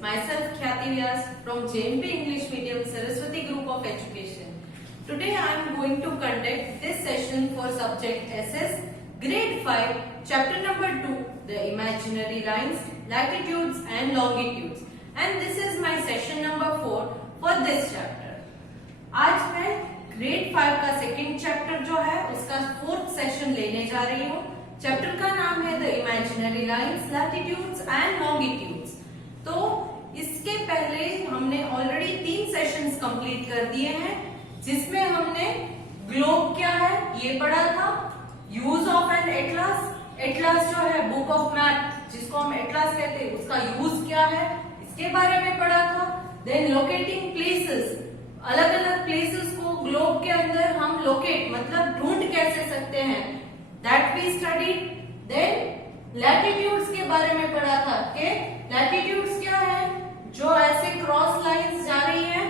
myself Khyati Vyas from JMP English Medium Saraswati Group of Education. Today I am going to conduct this session for subject SS Grade 5 Chapter number 2 The Imaginary Lines, Latitudes and Longitudes, and this is my session number 4 for this chapter. आज मैं grade 5 का second chapter जो है उसका fourth session लेने जा रही हूँ. चैप्टर का नाम है the imaginary lines, latitudes and longitudes. तो इसके पहले हमने ऑलरेडी 3 सेशंस कंप्लीट कर दिए हैं, जिसमें हमने ग्लोब क्या है ये पढ़ा था, use of an atlas, atlas जो है बुक ऑफ मैप जिसको हम एटलास कहते हैं उसका यूज क्या है इसके बारे में पढ़ा था. देन लोकेटिंग प्लेसेस, अलग अलग प्लेसेस को ग्लोब के अंदर हम लोकेट मतलब ढूंढ कैसे सकते हैं, that we studied. Then latitudes के बारे में पढ़ा था कि लैटिट्यूड्स क्या है, जो ऐसे क्रॉस लाइंस जा रही है,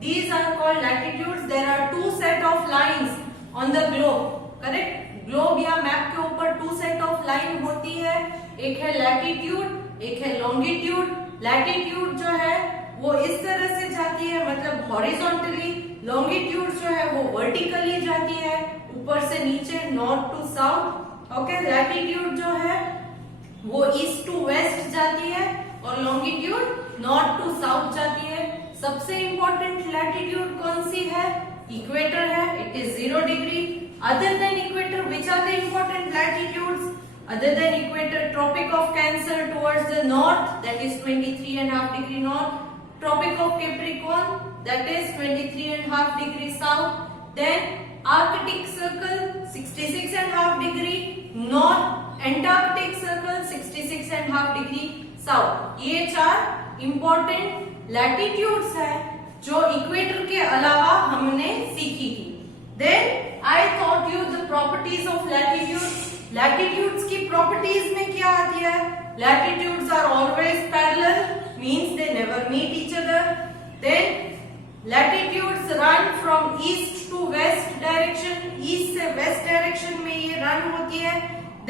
these are called latitudes. There are 2 set of lines on the globe, correct. Globe या मैप के ऊपर 2 सेट ऑफ लाइन होती है, एक है लैटिट्यूड, एक है लॉन्गिट्यूड. लैटिट्यूड जो है वो इस तरह से जाती है मतलब हॉरिजॉन्टली, लॉन्गिट्यूड जो है वो वर्टिकली जाती है ऊपर से नीचे, north to south. Okay, latitude जो है वो ईस्ट टू वेस्ट जाती है और लॉन्गिट्यूड नॉर्थ टू साउथ जाती है. सबसे इंपॉर्टेंट लैटिट्यूड कौन सी है, इक्वेटर है, it is 0 degree. Other than equator which are the important latitudes, other than equator, tropic of Cancer towards the north, that is 23.5 degree north, tropic of Capricorn, that is 23.5 degree south, then Arctic circle 66.5 degree north, Antarctic circle 66.5 degree south. ये 4 important latitudes है जो equator के अलावा हमने सीखी थी. Then I taught you the properties of latitudes. Latitudes की properties में क्या आती है, latitudes are always parallel, means they never meet each other. Then latitudes run from east to west direction, east से वेस्ट डायरेक्शन में ये run होती है.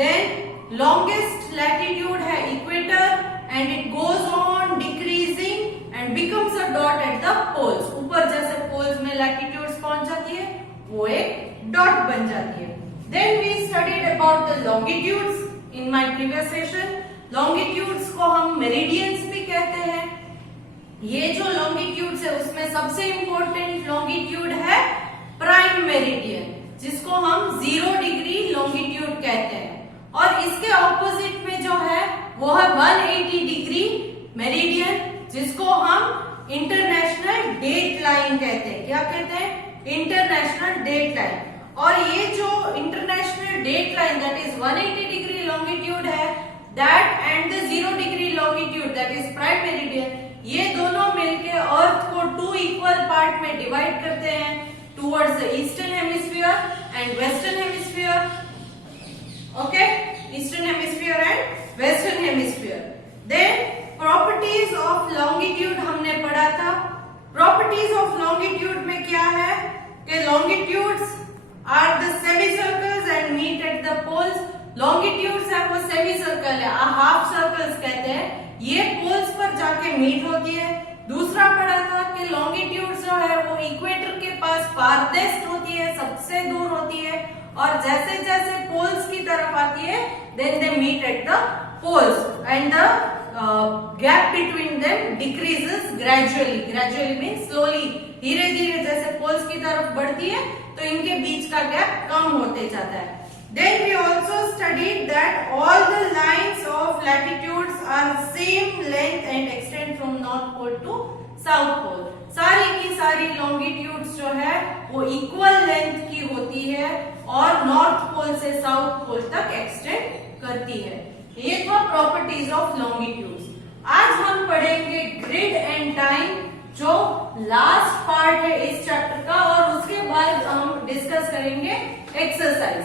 देन लॉन्गेस्ट लैटिट्यूड है equator and it goes on decreasing and becomes a dot at the poles. ऊपर जैसे poles में latitudes पहुंच जाती है वो एक डॉट बन जाती है. Then we studied about the longitudes in my previous session. Longitudes को हम मेरिडियंस भी कहते हैं. ये जो longitudes है उसमें सबसे important longitude है प्राइम मेरिडियन, जिसको हम 0 डिग्री longitude कहते हैं. और इसके ऑपोजिट में जो है वो है 180 डिग्री मेरिडियन, जिसको हम इंटरनेशनल डेट लाइन कहते हैं. क्या कहते हैं, इंटरनेशनल डेट लाइन. और ये जो international date line that is 180 degree longitude है, that and the 0 degree longitude that is prime meridian, ये दोनों मिलके अर्थ को 2 इक्वल पार्ट में डिवाइड करते हैं towards the eastern hemisphere and western hemisphere. Okay, eastern hemisphere and western hemisphere. Then properties of longitude हमने पढ़ा था. प्रॉपर्टीज ऑफ लॉन्गिट्यूड में क्या है कि longitudes are the semicircles and meet at the poles. Longitudes है वो semicircle है, हाफ सर्कल्स कहते हैं, ये पोल्स पर जाके मीट होती है. दूसरा पढ़ा था कि longitudes जो है वो इक्वेटर के पास farthest होती है, सबसे दूर होती है, और जैसे जैसे पोल्स की तरफ आती है then they meet at the poles and the gap between them decreases gradually. Gradually means slowly, धीरे धीरे जैसे पोल्स की तरफ बढ़ती है तो इनके बीच का गैप कम होते जाता है. Then we also studied that all the lines of latitudes are same length and extend from north pole to south pole. सारी की सारी longitudes जो है वो equal length की होती है और नॉर्थ पोल से साउथ पोल तक एक्सटेंड करती है. ये था प्रॉपर्टीज ऑफ लॉन्गिट्यूड्स. आज हम पढ़ेंगे ग्रिड एंड टाइम, जो लास्ट पार्ट है इस चैप्टर का, और उसके बाद हम डिस्कस करेंगे एक्सरसाइज.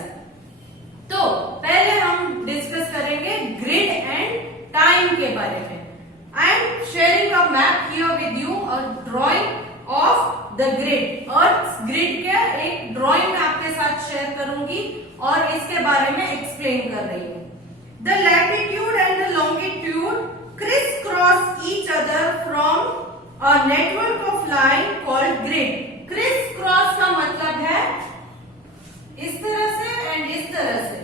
तो पहले हम डिस्कस करेंगे ग्रिड एंड टाइम के बारे में. I am sharing a map here with you, a drying of the grid. Earth grid का एक ड्राइंग मैं आपके साथ शेयर करूंगी और इसके बारे में एक्सप्लेन कर रही हूँ. The latitude and the longitude criss cross each other a network of line called grid. Criss cross का मतलब है इस तरह से एंड इस तरह से,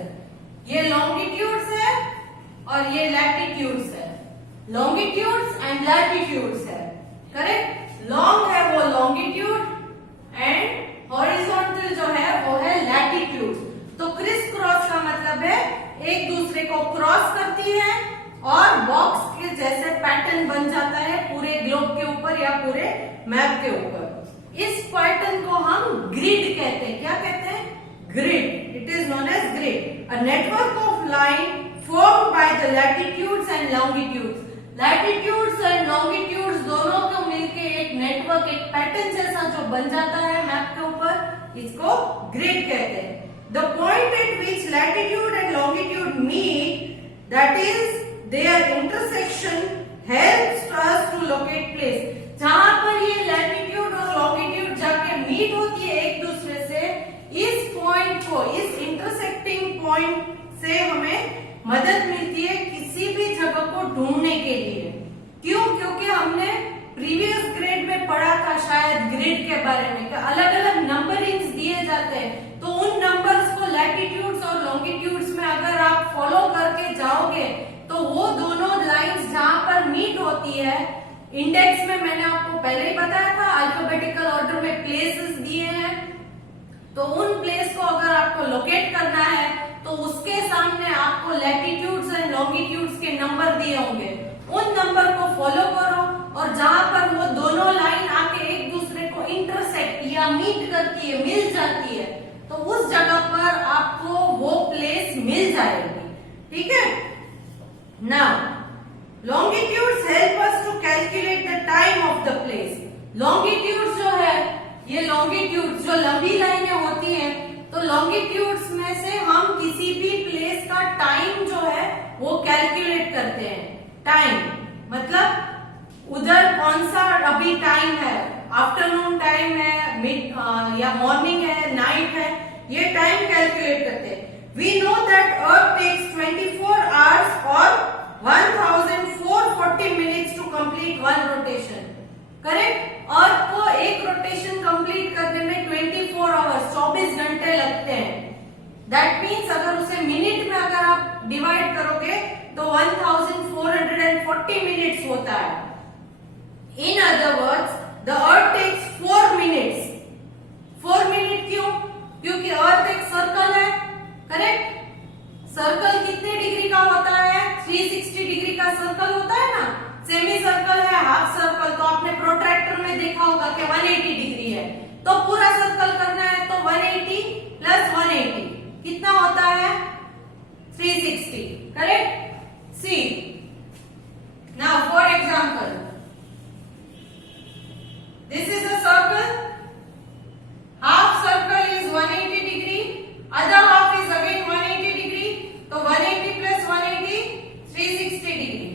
ये लॉन्गिट्यूड्स है और ये लैटिट्यूड्स है, लॉन्गिट्यूड्स एंड लैटिट्यूड्स है, करेक्ट। लॉन्ग है वो लॉन्गिट्यूड एंड हॉरिजॉन्टल जो है वो है लैटिट्यूड। तो क्रिस क्रॉस का मतलब है एक दूसरे को क्रॉस करती है और बॉक्स के जैसे पैटर्न बन जाता है पूरे ग्लोब के ऊपर या पूरे मैप के ऊपर। इस पैटर्न को हम ग्रिड कहते हैं। क्या कहते हैं? Grid. It is known as grid. A network of line formed by the latitudes and longitudes. Latitudes and longitudes दोनों को मिलके एक नेटवर्क, एक पैटर्न जैसा जो बन जाता है मैप के ऊपर, इसको ग्रिड कहते हैं। The point at which latitude and longitude meet, that is their intersection, helps us to locate place. जहां पर ये लैटिट्यूड और लॉन्गिट्यूड जाके मीट होती है एक दूसरे से, इस पॉइंट को, इस इंटरसेक्टिंग पॉइंट से हमें मदद मिलती है किसी भी जगह को ढूंढने के लिए। क्यों? क्योंकि हमने प्रीवियस ग्रेड में पढ़ा था शायद ग्रिड के बारे में कि अलग अलग नंबरिंग्स दिए जाते हैं, तो उन नंबर्स को लैटिट्यूड्स और लॉन्गिट्यूड्स में अगर आप फॉलो करके जाओगे तो वो दोनों लाइंस जहां पर मीट होती है, इंडेक्स में मैंने आपको पहले ही बताया था अल्फाबेटिकल ऑर्डर में प्लेसेस दिए हैं, तो उन प्लेस को अगर आपको लोकेट करना है तो उसके सामने आपको लैटिट्यूड्स एंड लॉन्गिट्यूड्स के नंबर दिए होंगे, उन नंबर को फॉलो करो और जहां पर वो दोनों लाइन आके एक दूसरे को इंटरसेक्ट या मीट करती है, मिल जाती है, तो उस जगह पर आपको वो प्लेस मिल जाएगी। ठीक है। Now longitudes help us to calculate the time of the place. Longitudes जो है, ये लॉन्गिट्यूड्स जो लंबी लाइनें होती हैं, तो लॉन्गिट्यूड्स में से हम किसी भी प्लेस का टाइम जो है वो कैलकुलेट करते हैं। टाइम मतलब उधर कौन सा अभी टाइम है, आफ्टरनून टाइम है, मिड या मॉर्निंग है, नाइट है, ये टाइम कैलकुलेट करते हैं। We know that earth takes 24 hours और 1440 minutes to complete one rotation. Correct. अर्थ को एक रोटेशन कंप्लीट करने में 24 आवर्स 24 घंटे लगते हैं। दैट मीन्स अगर उसे मिनट में अगर आप डिवाइड करोगे तो 1440 मिनट्स होता है। In other words the earth takes 4 minutes. 4 minute क्यों? क्योंकि अर्थ एक सर्कल है। करेक्ट। सर्कल कितने डिग्री का होता है? 360 डिग्री का सर्कल होता है ना। सेमी सर्कल है, हाफ सर्कल, तो आपने प्रोट्रैक्टर में देखा होगा कि 180 डिग्री है, तो पूरा सर्कल करना है तो 180 प्लस 180 कितना होता है? 360। Correct. See now for example, this is a circle, half circle is 180 degree, other half is again 180 degree, तो 180 प्लस 180 360 डिग्री।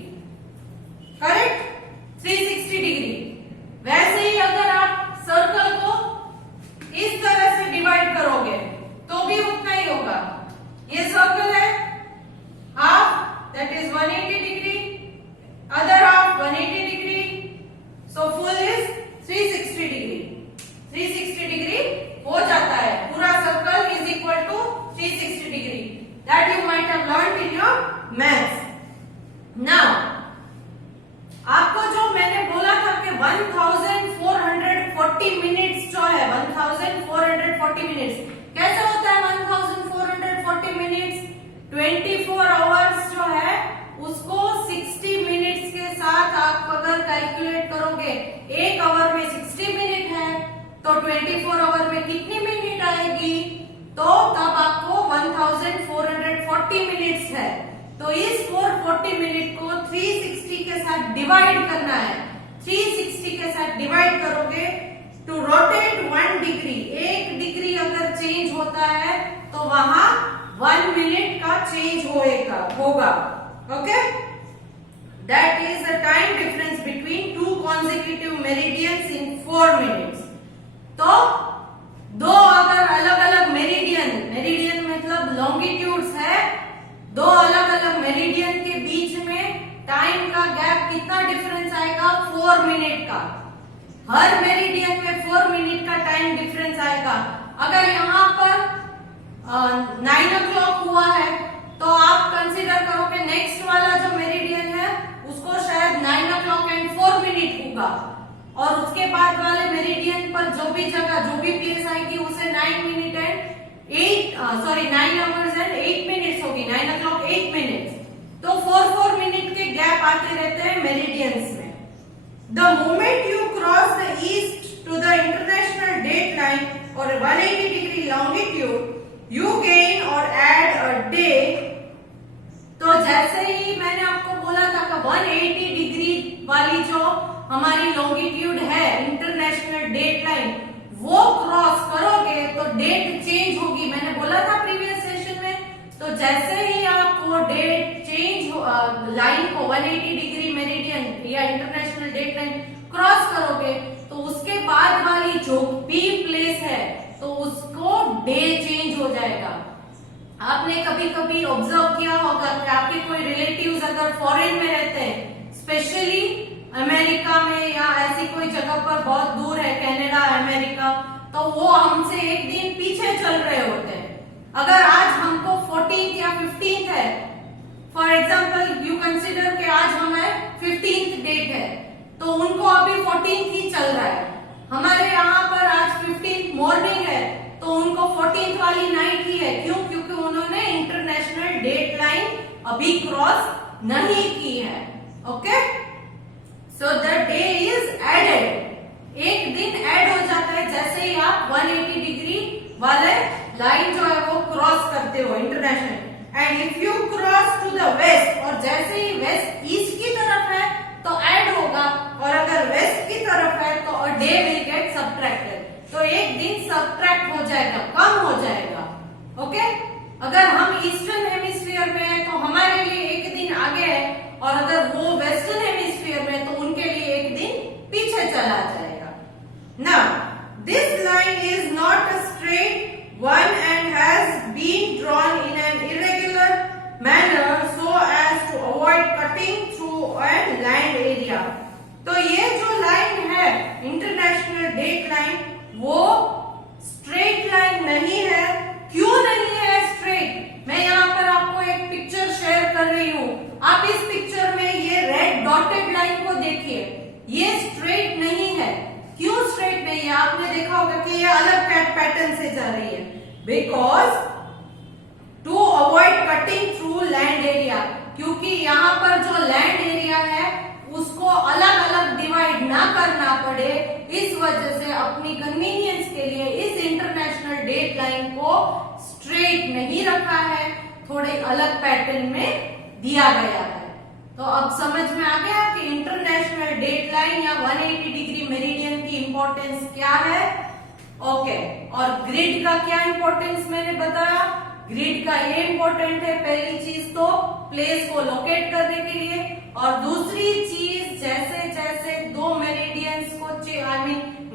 करेक्ट। 360 डिग्री। वैसे ही अगर आप सर्कल को इस तरह से डिवाइड करोगे तो भी उतना ही होगा। ये सर्कल है, half that is 180 degree, other half 180 degree, so full is 360 degree. 360 degree हो जाता है, पूरा circle is equal to 360 degree. That you might have learned in your maths. Now आपको जो मैंने बोला था कि 1440 मिनट्स जो है, 1440 मिनट्स कैसे होता है? 1440 मिनट्स 24 आवर्स जो है उसको 60 मिनट्स के साथ आप अगर कैलकुलेट करोगे, एक आवर में 60 मिनट है तो 24 आवर में कितनी मिनट आएगी? तो तब आपको 1440 मिनट्स है, तो इस 440 मिनट को 360 के साथ डिवाइड करना है। 360 के साथ डिवाइड करोगे टू रोटेट 1 डिग्री, 1 डिग्री अगर चेंज होता है तो वहां 1 मिनट का चेंज होगा। Okay. That is the time difference between two consecutive meridians in 4 minutes. तो दो अगर अलग अलग मेरिडियन मतलब लॉन्गिट्यूड्स है, दो अलग अलग मेरिडियन के बीच में टाइम का गैप कितना डिफरेंस आएगा? 4 मिनट का। हर मेरिडियन में 4 मिनट का टाइम डिफरेंस आएगा। अगर यहाँ पर 9 o'clock हुआ है तो आप कंसीडर करो कि नेक्स्ट वाला जो मेरिडियन है उसको शायद 9 o'clock and 4 मिनट होगा, और उसके बाद वाले मेरिडियन पर जो भी जगह जो भी प्लेस आएगी उसे 9 hours and 8 minutes होगी, 9 o'clock 8 minutes। तो 4 मिनट के गैप आते रहते हैं मेरिडियंस में। The moment you cross the east to the international date line or 180-degree longitude, you gain or add a day। तो जैसे ही मैंने आपको बोला था कि 180 डिग्री वाली जो हमारी लॉन्गिट्यूड है इंटरनेशनल डेट लाइन, वो क्रॉस करोगे तो डेट चेंज होगी। मैंने बोला था प्रीवियस सेशन में। तो जैसे ही आप वो डेट चेंज लाइन को 180 डिग्री मेरिडियन या इंटरनेशनल डेट लाइन क्रॉस करोगे तो उसके बाद वाली जो भी प्लेस है तो उसको डे चेंज हो जाएगा। आपने कभी कभी ऑब्जर्व किया होगा कि आपके कोई रिलेटिव्स अगर फॉरेन में रहते हैं, स्पेशली अमेरिका में या ऐसी कोई जगह पर बहुत दूर है, कनाडा, अमेरिका, तो वो हमसे एक दिन पीछे चल रहे होते हैं। अगर आज हमको 14th या 15th है, फॉर एग्जाम्पल यू कंसिडर कि आज हमारे 15th डेट है, तो उनको अभी 14th ही चल रहा है। हमारे यहाँ पर आज 15th मॉर्निंग है तो उनको 14th वाली नाइट ही है। क्यों? क्योंकि उन्होंने इंटरनेशनल डेट लाइन अभी क्रॉस नहीं की है। Okay, so the day is added. एक दिन ऐड हो जाता है जैसे ही आप 180 डिग्री वाले लाइन जो है वो क्रॉस करते हो international. And if you cross to the west, और जैसे ही वेस्ट ईस्ट की तरफ है तो ऐड होगा, और अगर वेस्ट की तरफ है तो a day will get subtracted. तो एक दिन सब्ट्रैक्ट हो जाएगा, कम हो जाएगा। ओके, अगर हम ईस्टर्न हेमिस्फीयर में है तो हमारे लिए एक दिन आगे है, और अगर वो वेस्टर्न हेमिस्फीयर में तो उनके लिए एक दिन पीछे चला जाएगा। Now this line is not a straight one and has been drawn in an irregular manner so as to avoid cutting through an land area। तो ये जो लाइन है इंटरनेशनल डेट लाइन, वो स्ट्रेट लाइन नहीं है। क्यों नहीं है स्ट्रेट? मैं यहाँ पर आपको एक पिक्चर शेयर कर रही हूँ। आप इस पिक्चर में ये रेड डॉटेड लाइन को देखिए, ये स्ट्रेट नहीं है। क्यों स्ट्रेट नहीं है? आपने देखा होगा कि ये अलग पैटर्न से जा रही है, because to avoid cutting through land area. क्योंकि यहाँ पर जो लैंड एरिया है उसको अलग अलग डिवाइड ना करना पड़े, इस वजह से अपनी कन्वीनियंस के लिए इस इंटरनेशनल डेट लाइन को स्ट्रेट नहीं रखा है, थोड़े अलग पैटर्न में दिया गया है। तो अब समझ में आ गया कि इंटरनेशनल डेट लाइन या 180 डिग्री मेरिडियन की इंपॉर्टेंस क्या है। ओके, और ग्रिड का क्या इंपॉर्टेंस मैंने बताया। ग्रिड का ये इंपॉर्टेंट है, पहली चीज तो प्लेस को लोकेट करने के लिए, और दूसरी चीज जैसे जैसे दो मेरिडियंस को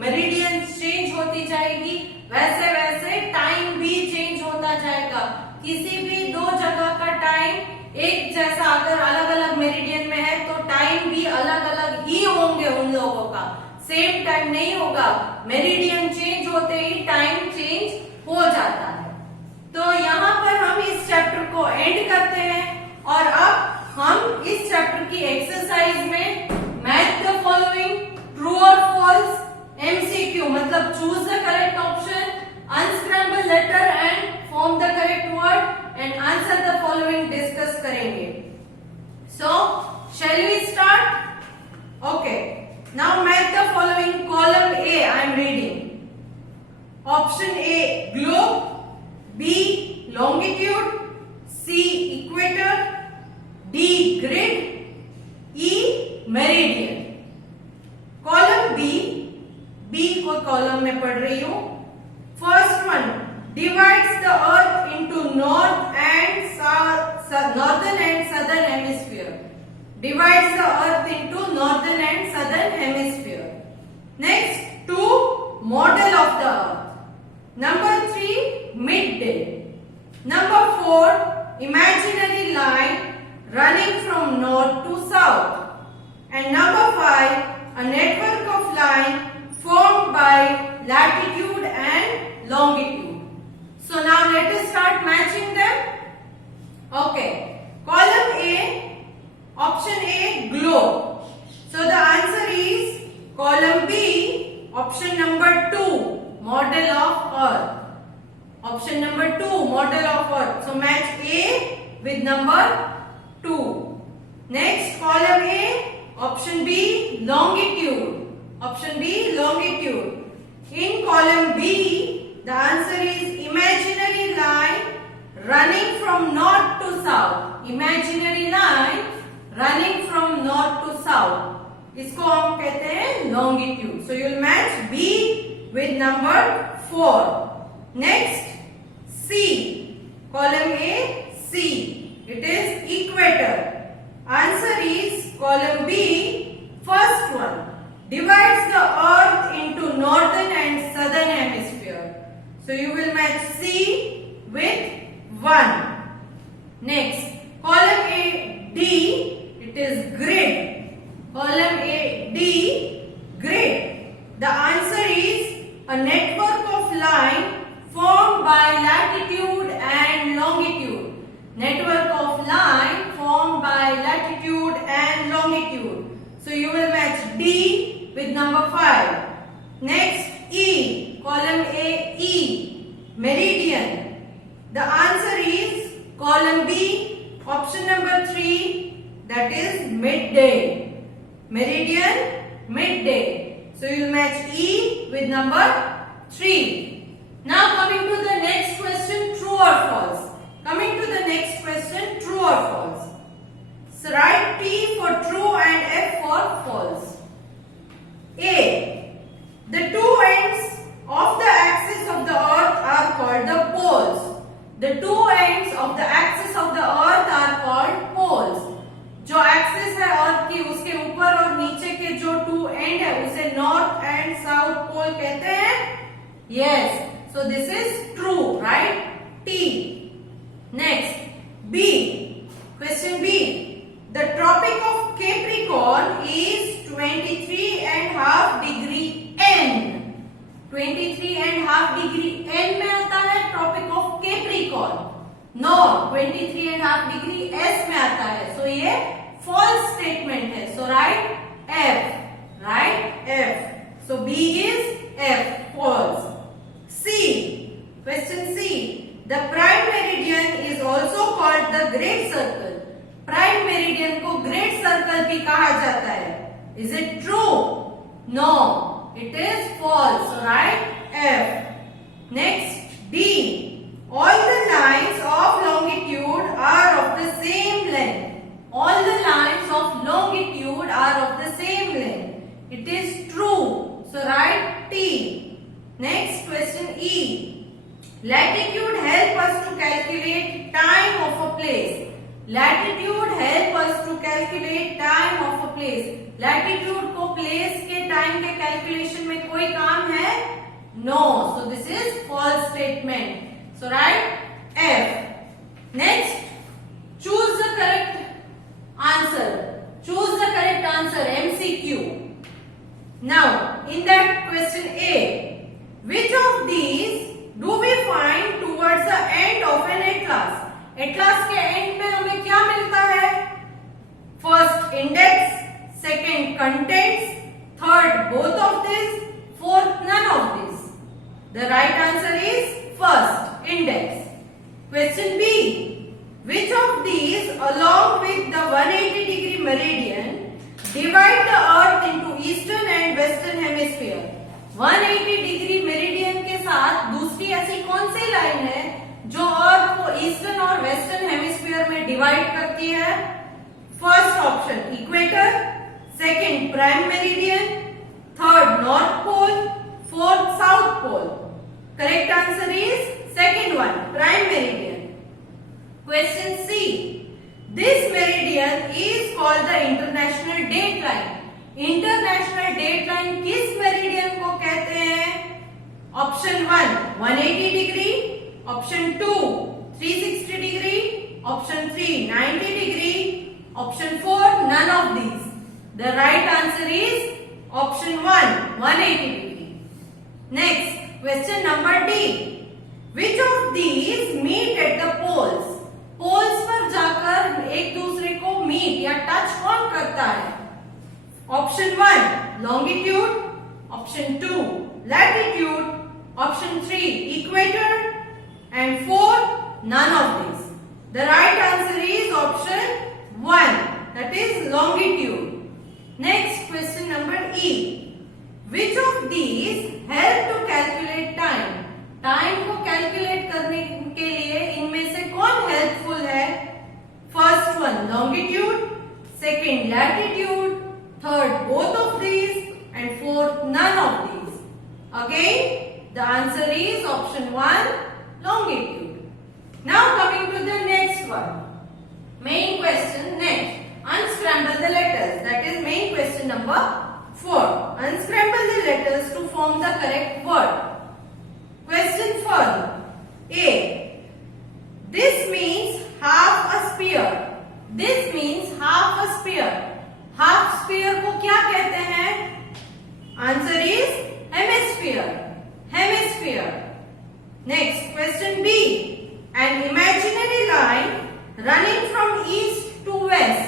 मेरिडियंस चेंज होती जाएगी वैसे वैसे टाइम भी चेंज होता जाएगा। किसी भी दो जगह का टाइम एक जैसा अगर अलग अलग मेरिडियन में है तो टाइम भी अलग अलग ही होंगे, उन लोगों का सेम टाइम नहीं होगा। मेरिडियन चेंज होते ही टाइम चेंज हो जाता है। तो यहाँ पर हम इस चैप्टर को एंड करते हैं, और अब हम इस चैप्टर की एक्सरसाइज में मैच द फॉलोइंग, ट्रू और फॉल्स, एमसीक्यू मतलब choose the correct option, unscramble letter and form the correct word and answer the following discuss करेंगे। So shall we start? Okay, now match the following column A I am reading. Option A globe, B longitude, C equator, D grid, E meridian. Column B को column में पढ़ रही हूँ। First one divides the earth into northern and southern hemisphere. Divides the earth into northern and southern hemisphere. Next, 2 model of the earth. Number 3 midday. Number 4 imaginary line running from north to south. And number 5 a network of line Option number 2, model of Earth. Option number 2, model of Earth. So match A with number 2. Next, column A, option B, longitude. Option B, longitude. In column B, the answer is imaginary line running from north to south. Imaginary line running from north to south. इसको हम कहते हैं longitude. So you will match B with number 4. Next, C. Column A, C. It is equator. Answer is column B, first one. Divides the earth into northern and southern hemisphere. So you will match C with 1. Next, column A, D. It is grid. Column A, D, grid. The answer is a network of line formed by latitude and longitude. Network of line formed by latitude and longitude. So you will match D with number 5. Next, E. Column A, E. Meridian. The answer is column B, option number 3, that is midday. Meridian, midday. So you will match E with number 3. Now coming to the next question, true or false. Coming to the next question, true or false. So write T for true and F for false. A. The two ends of the axis of the earth are called the poles. The two ends of the axis of the earth are called poles. जो axis है अर्थ की उसके ऊपर और नीचे के जो to and है उसे नॉर्थ एंड साउथ पोल कहते हैं. Yes, so this is true, right? T. Next, B. Question B. The tropic of Capricorn is 23.5 degree N. 23.5 degree N में आता है tropic of Capricorn. No, 23.5 degree S में आता है. सो ये false statement है. So write F. Write F. So B is F. False. C. Question C. The prime meridian is also called the great circle. Prime meridian को great circle भी कहा जाता है. Is it true? No. It is false. So write F. Next, D. All the lines of longitude are of the same length. All the lines of longitude are of the same length. It is true. So write T. Next, question E. Latitude help us to calculate time of a place. Latitude help us to calculate time of a place. Latitude को place के time के calculation में कोई काम है? No. So this is false statement. So write F. Next, choose the correct answer. Choose the correct answer. MCQ. Now, in that question A, which of these do we find towards the end of an atlas? Atlas के end में हमें क्या मिलता है? First, index. Second, contents. Third, both of these. Fourth, none of these. The right answer is first, index. Question B. Which of these, along with the 180 degree meridian, divide the earth into eastern and western hemisphere? 180 degree meridian के साथ दूसरी ऐसी कौन सी line है जो अर्थ को eastern और western hemisphere में डिवाइड करती है? First option equator, second prime meridian, third north pole, fourth south pole. Correct answer is second one, prime meridian. Question C. This meridian is called the international dateline. International dateline किस meridian को कहते हैं? Option 1 180 degree, option 2 360 degree, option 3 90 degree, option 4 none of these. The right answer is option 1 180 degree. Next, question number D. Which of these meet at the poles? Poles पर जाकर एक दूसरे को meet या टच कौन करता है? Option 1 longitude, Option 2, latitude. Option 3, equator. And 4, none of these. The right answer is option 1, that is longitude. Next question number E. Which of these help to calculate time? Time को calculate करने के लिए इनमें से कौन helpful है? First one longitude, second latitude, third both of these, and fourth none of these. Again, the answer is option 1, longitude. Now coming to the next one. Main question next. Unscramble the letters. That is main question number 4. Unscramble the letters to form the correct word. Question 1. A. This means half a sphere. This means half a sphere. Half sphere को क्या कहते हैं? Answer is hemisphere. Hemisphere. Next, question B. An imaginary line running from east to west.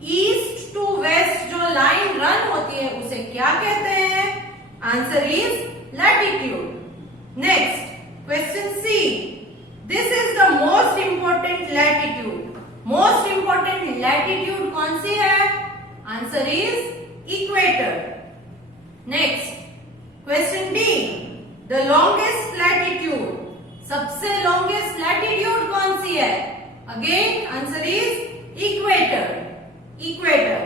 East to west जो line run होती है उसे क्या कहते हैं? Answer is latitude. Next, question C. This is the most important latitude. Most important latitude कौन सी है? Answer is equator. Next, question D. The longest latitude. सबसे longest latitude कौन सी है? Again, answer is equator. Equator.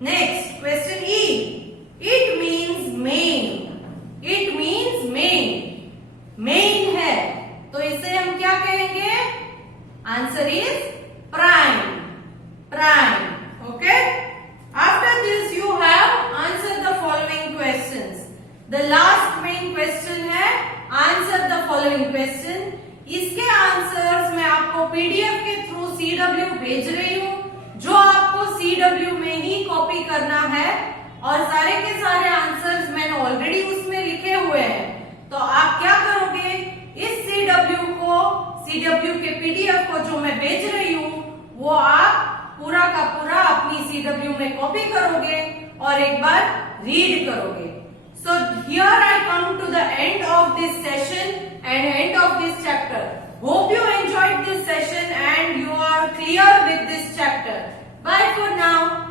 Next, question E. It means main. It means main. Main है, तो इसे हम क्या कहेंगे? Answer is prime. Prime. Okay? After this, you have answered the following questions. The last main question है answer the following question. इसके answers मैं आपको पीडीएफ के थ्रू CW भेज रही हूँ, जो आपको CW में ही कॉपी करना है, और सारे के सारे आंसर्स मैंने ऑलरेडी उसमें लिखे हुए हैं. तो आप क्या करोगे? इस CW के पीडीएफ को जो मैं भेज रही हूँ वो आप पूरा का पूरा अपनी CW में कॉपी करोगे और एक बार रीड करोगे. So here I come to the end of this session and end of this chapter. Hope you enjoyed this session and you are clear with this chapter. Bye for now.